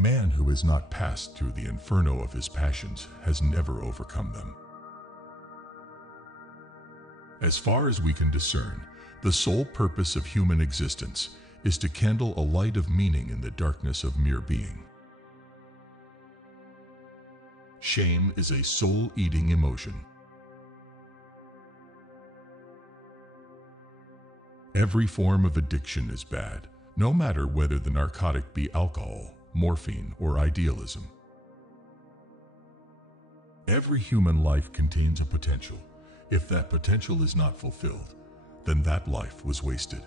man who has not passed through the inferno of his passions has never overcome them. As far as we can discern, the sole purpose of human existence is to kindle a light of meaning in the darkness of mere being. Shame is a soul-eating emotion. Every form of addiction is bad, no matter whether the narcotic be alcohol, morphine, or idealism. Every human life contains a potential. If that potential is not fulfilled, then that life was wasted.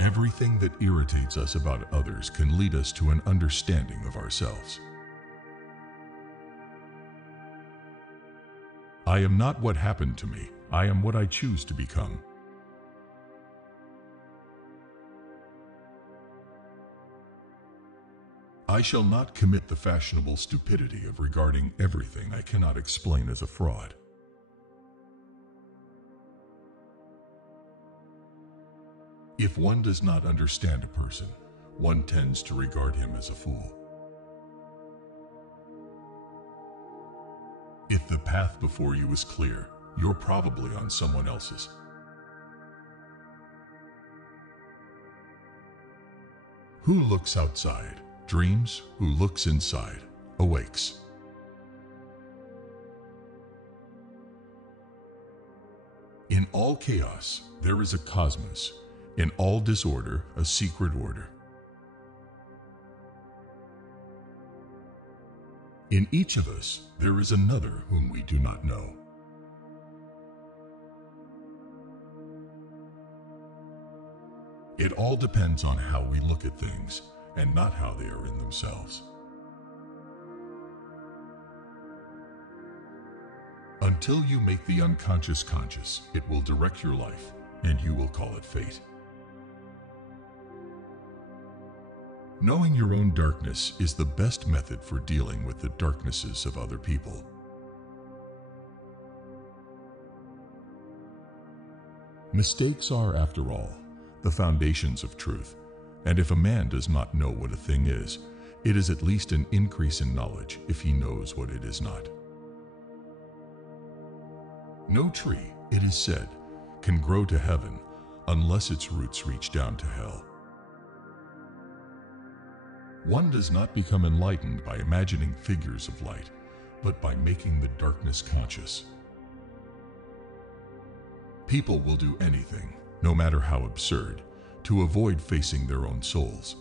Everything that irritates us about others can lead us to an understanding of ourselves. I am not what happened to me. I am what I choose to become. I shall not commit the fashionable stupidity of regarding everything I cannot explain as a fraud. If one does not understand a person, one tends to regard him as a fool. If the path before you is clear, you're probably on someone else's. Who looks outside dreams, who looks inside awakes. In all chaos, there is a cosmos. In all disorder, a secret order. In each of us, there is another whom we do not know. It all depends on how we look at things, and not how they are in themselves. Until you make the unconscious conscious, it will direct your life, and you will call it fate. Knowing your own darkness is the best method for dealing with the darknesses of other people. Mistakes are, after all, the foundations of truth, and if a man does not know what a thing is, it is at least an increase in knowledge if he knows what it is not. No tree, it is said, can grow to heaven unless its roots reach down to hell. One does not become enlightened by imagining figures of light, but by making the darkness conscious. People will do anything, no matter how absurd, to avoid facing their own souls.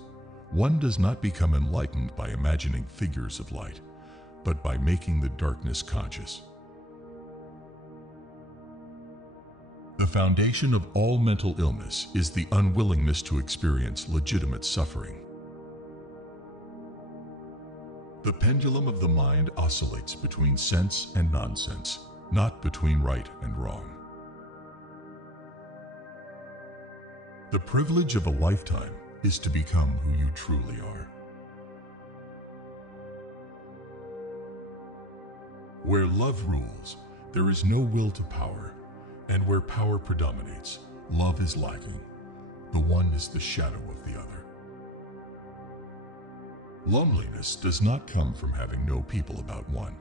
One does not become enlightened by imagining figures of light, but by making the darkness conscious. The foundation of all mental illness is the unwillingness to experience legitimate suffering. The pendulum of the mind oscillates between sense and nonsense, not between right and wrong. The privilege of a lifetime is to become who you truly are. Where love rules, there is no will to power, and where power predominates, love is lacking. The one is the shadow of the other. Loneliness does not come from having no people about one,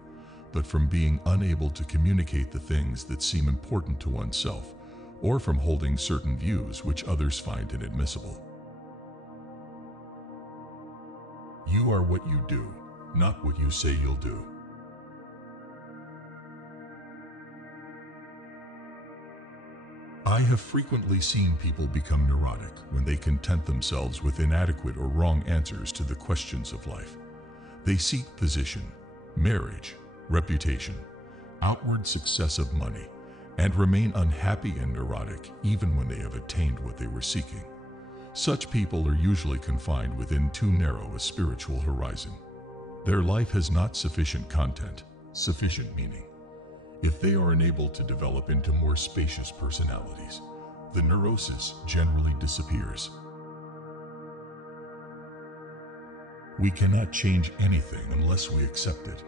but from being unable to communicate the things that seem important to oneself, or from holding certain views which others find inadmissible. You are what you do, not what you say you'll do. I have frequently seen people become neurotic when they content themselves with inadequate or wrong answers to the questions of life. They seek position, marriage, reputation, outward success of money, and remain unhappy and neurotic even when they have attained what they were seeking. Such people are usually confined within too narrow a spiritual horizon. Their life has not sufficient content, sufficient meaning. If they are enabled to develop into more spacious personalities, the neurosis generally disappears. We cannot change anything unless we accept it.